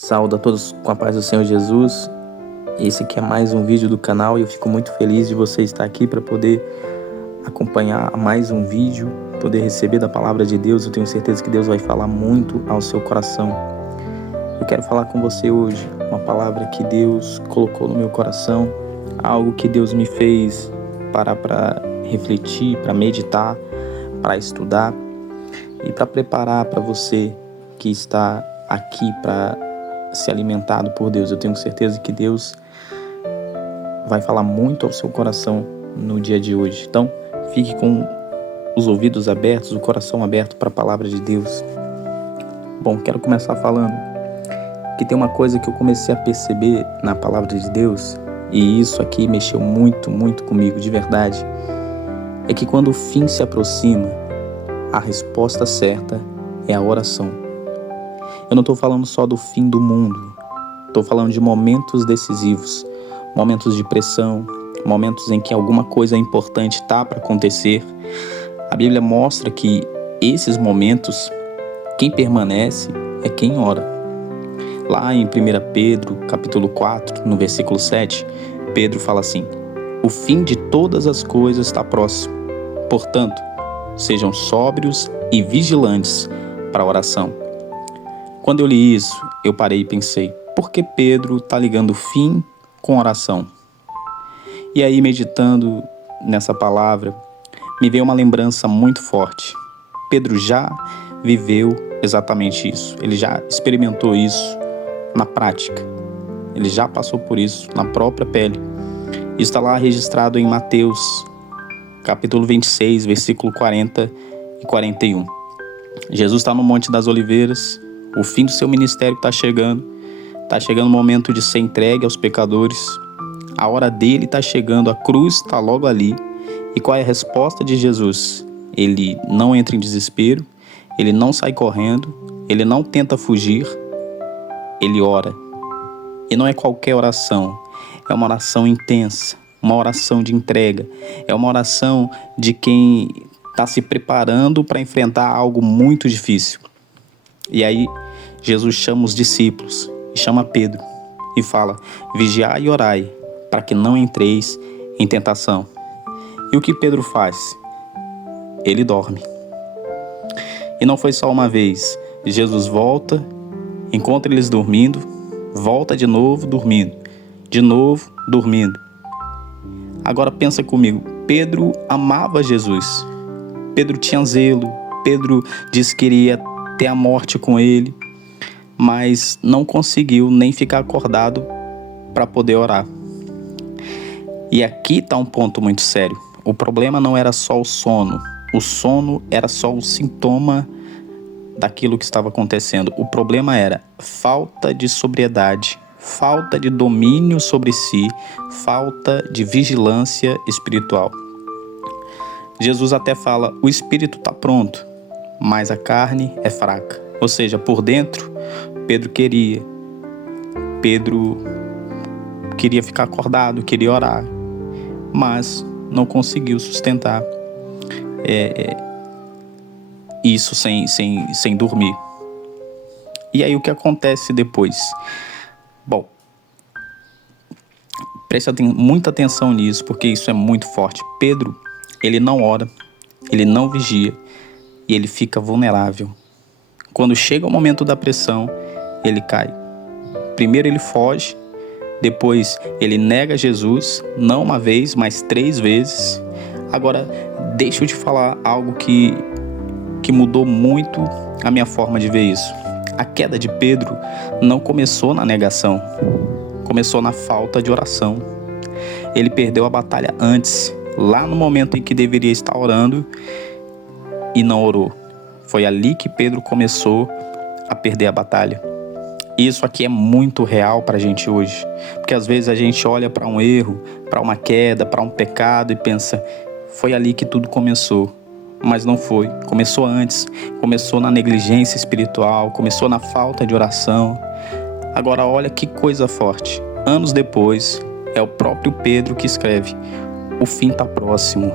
Saúdo a todos com a paz do Senhor Jesus. Esse aqui é mais um vídeo do canal e eu fico muito feliz de você estar aqui para poder acompanhar mais um vídeo, poder receber da palavra de Deus. Eu tenho certeza que Deus vai falar muito ao seu coração. Eu quero falar com você hoje uma palavra que Deus colocou no meu coração, algo que Deus me fez parar para refletir, para meditar, para estudar e para preparar para você que está aqui para ser alimentado por Deus. Eu tenho certeza que Deus vai falar muito ao seu coração no dia de hoje. Então, fique com os ouvidos abertos, o coração aberto para a palavra de Deus. Bom, quero começar falando que tem uma coisa que eu comecei a perceber na palavra de Deus, e isso aqui mexeu muito comigo, de verdade. É que quando o fim se aproxima, a resposta certa é a oração. Eu não estou falando só do fim do mundo, estou falando de momentos decisivos, momentos de pressão, momentos em que alguma coisa importante está para acontecer. A Bíblia mostra que esses momentos, quem permanece é quem ora. Lá em 1 Pedro, capítulo 4, no versículo 7, Pedro fala assim: o fim de todas as coisas está próximo. Portanto, sejam sóbrios e vigilantes para a oração. Quando eu li isso, eu parei e pensei, por que Pedro está ligando fim com oração? E aí, meditando nessa palavra, me veio uma lembrança muito forte. Pedro já viveu exatamente isso. Ele já experimentou isso na prática. Ele já passou por isso na própria pele. Isso está lá registrado em Mateus, capítulo 26, versículo 40 e 41. Jesus está no Monte das Oliveiras. O fim do seu ministério está chegando o momento de ser entregue aos pecadores, a hora dele está chegando, a cruz está logo ali. E qual é a resposta de Jesus? Ele não entra em desespero, ele não sai correndo, ele não tenta fugir, ele ora. E não é qualquer oração, é uma oração intensa, uma oração de entrega, é uma oração de quem está se preparando para enfrentar algo muito difícil. E aí Jesus chama os discípulos, chama Pedro e fala: vigiai e orai, para que não entreis em tentação. E o que Pedro faz? Ele dorme. E não foi só uma vez. Jesus volta, encontra eles dormindo, volta de novo dormindo, de novo dormindo. Agora pensa comigo, Pedro amava Jesus. Pedro tinha zelo, Pedro disse que queria ter a morte com ele, mas não conseguiu nem ficar acordado para poder orar. E aqui está um ponto muito sério. O problema não era só o sono era só o sintoma daquilo que estava acontecendo. O problema era falta de sobriedade, falta de domínio sobre si, falta de vigilância espiritual. Jesus até fala: o espírito está pronto, mas a carne é fraca. Ou seja, por dentro, Pedro queria ficar acordado, queria orar, mas não conseguiu sustentar isso sem dormir. E aí o que acontece depois? Bom, preste muita atenção nisso, porque isso é muito forte. Pedro, ele não ora, ele não vigia e ele fica vulnerável. Quando chega o momento da pressão, ele cai. Primeiro ele foge, depois ele nega Jesus, não uma vez, mas 3 vezes. Agora, deixa eu te falar algo que mudou muito a minha forma de ver isso. A queda de Pedro não começou na negação, começou na falta de oração. Ele perdeu a batalha antes, lá no momento em que deveria estar orando e não orou. Foi ali que Pedro começou a perder a batalha. Isso aqui é muito real para a gente hoje. Porque às vezes a gente olha para um erro, para uma queda, para um pecado e pensa: foi ali que tudo começou. Mas não foi. Começou antes. Começou na negligência espiritual, começou na falta de oração. Agora olha que coisa forte. Anos depois, é o próprio Pedro que escreve: o fim está próximo.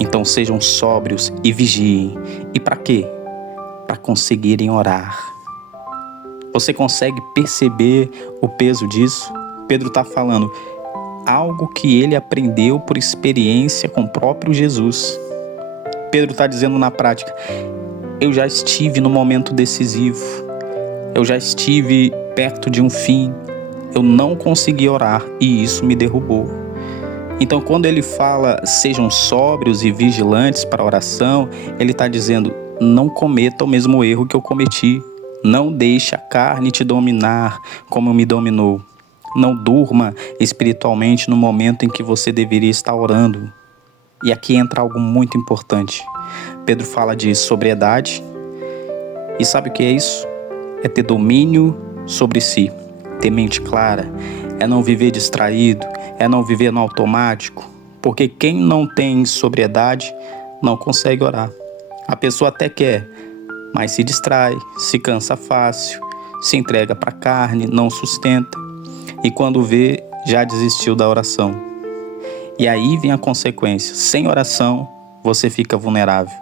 Então sejam sóbrios e vigiem. E para quê? Para conseguirem orar. Você consegue perceber o peso disso? Pedro está falando algo que ele aprendeu por experiência com o próprio Jesus. Pedro está dizendo na prática: eu já estive no momento decisivo, eu já estive perto de um fim, eu não consegui orar e isso me derrubou. Então, quando ele fala sejam sóbrios e vigilantes para a oração, ele está dizendo: não cometa o mesmo erro que eu cometi, não deixe a carne te dominar como me dominou. Não durma espiritualmente no momento em que você deveria estar orando. E aqui entra algo muito importante. Pedro fala de sobriedade. E sabe o que é isso? É ter domínio sobre si, ter mente clara, é não viver distraído, é não viver no automático. Porque quem não tem sobriedade não consegue orar. A pessoa até quer, mas se distrai, se cansa fácil, se entrega para a carne, não sustenta. E quando vê, já desistiu da oração. E aí vem a consequência. Sem oração, você fica vulnerável.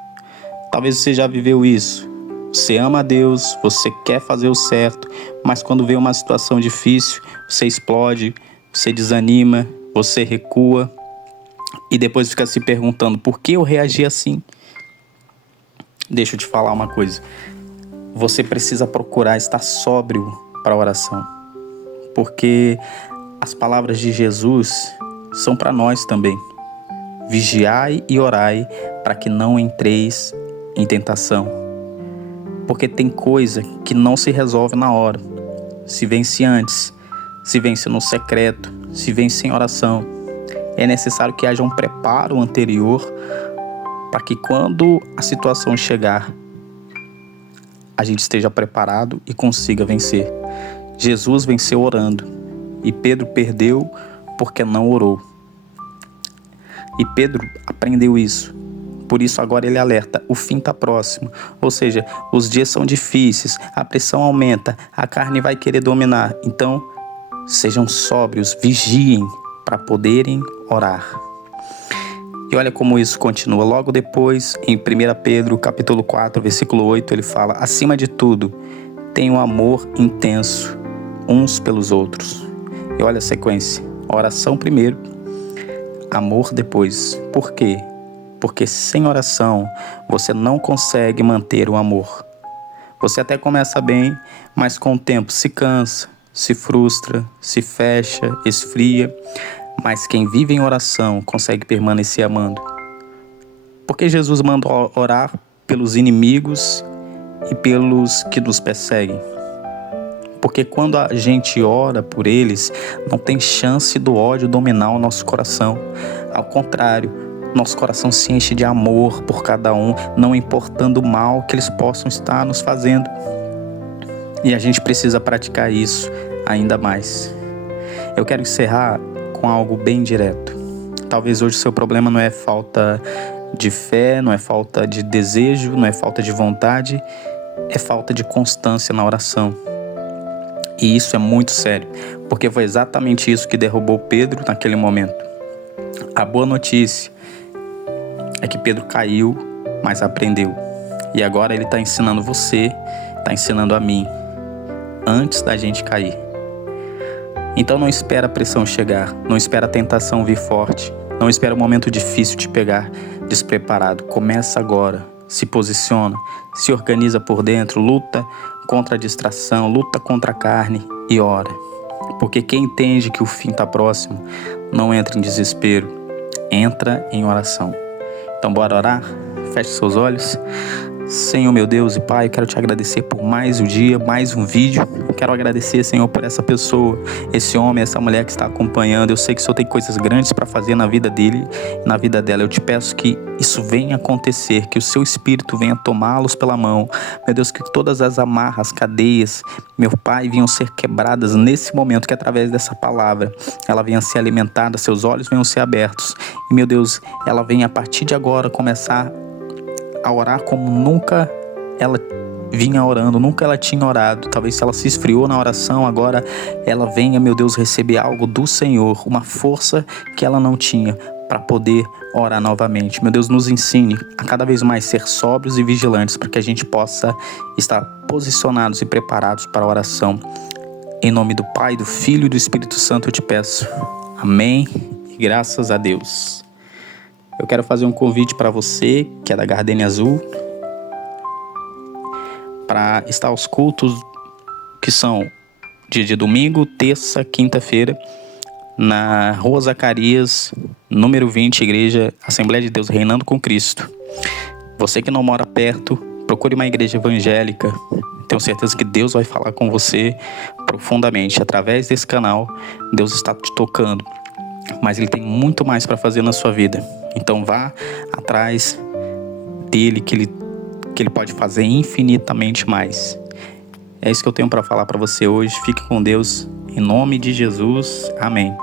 Talvez você já viveu isso. Você ama a Deus, você quer fazer o certo, mas quando vê uma situação difícil, você explode, você desanima, você recua e depois fica se perguntando: por que eu reagi assim? Deixa eu te falar uma coisa. Você precisa procurar estar sóbrio para a oração. Porque as palavras de Jesus são para nós também. Vigiai e orai para que não entreis em tentação. Porque tem coisa que não se resolve na hora. Se vence antes, se vence no secreto, se vence em oração. É necessário que haja um preparo anterior para que quando a situação chegar, a gente esteja preparado e consiga vencer. Jesus venceu orando e Pedro perdeu porque não orou. E Pedro aprendeu isso. Por isso agora ele alerta: o fim está próximo. Ou seja, os dias são difíceis, a pressão aumenta, a carne vai querer dominar. Então, sejam sóbrios, vigiem para poderem orar. E olha como isso continua. Logo depois, em 1 Pedro, capítulo 4, versículo 8, ele fala: acima de tudo, tenham amor intenso uns pelos outros. E olha a sequência: oração primeiro, amor depois. Por quê? Porque sem oração você não consegue manter o amor. Você até começa bem, mas com o tempo se cansa, se frustra, se fecha, esfria. Mas quem vive em oração consegue permanecer amando. Porque Jesus manda orar pelos inimigos e pelos que nos perseguem. Porque quando a gente ora por eles, não tem chance do ódio dominar o nosso coração. Ao contrário, nosso coração se enche de amor por cada um, não importando o mal que eles possam estar nos fazendo. E a gente precisa praticar isso ainda mais. Eu quero encerrar com algo bem direto. Talvez hoje o seu problema não é falta de fé, não é falta de desejo, não é falta de vontade, é falta de constância na oração. E isso é muito sério, porque foi exatamente isso que derrubou Pedro naquele momento. A boa notícia é que Pedro caiu, mas aprendeu. E agora ele está ensinando você, está ensinando a mim, antes da gente cair. Então não espera a pressão chegar, não espera a tentação vir forte, não espera o momento difícil te pegar despreparado. Começa agora, se posiciona, se organiza por dentro, luta contra a distração, luta contra a carne e ora. Porque quem entende que o fim está próximo, não entra em desespero, entra em oração. Então bora orar? Feche seus olhos. Senhor, meu Deus e Pai, eu quero te agradecer por mais um dia, mais um vídeo. Quero agradecer, Senhor, por essa pessoa, esse homem, essa mulher que está acompanhando. Eu sei que o Senhor tem coisas grandes para fazer na vida dele e na vida dela. Eu te peço que isso venha acontecer, que o seu Espírito venha tomá-los pela mão. Meu Deus, que todas as amarras, cadeias, meu Pai, venham ser quebradas nesse momento, que através dessa palavra ela venha ser alimentada, seus olhos venham ser abertos. E, meu Deus, ela venha a partir de agora começar a orar como nunca ela vinha orando, nunca ela tinha orado. Talvez se ela se esfriou na oração, agora ela venha, meu Deus, receber algo do Senhor, uma força que ela não tinha, para poder orar novamente. Meu Deus, nos ensine a cada vez mais ser sóbrios e vigilantes para que a gente possa estar posicionados e preparados para a oração. Em nome do Pai, do Filho e do Espírito Santo eu te peço. Amém e graças a Deus. Eu quero fazer um convite para você que é da Gardenia Azul para estar aos cultos que são dia de domingo, terça, quinta-feira, na Rua Zacarias, número 20, Igreja Assembleia de Deus Reinando com Cristo. Você que não mora perto, procure uma igreja evangélica. Tenho certeza que Deus vai falar com você profundamente. Através desse canal, Deus está te tocando. Mas Ele tem muito mais para fazer na sua vida. Então vá atrás dele, que ele pode fazer infinitamente mais. É isso que eu tenho para falar para você hoje. Fique com Deus. Em nome de Jesus. Amém.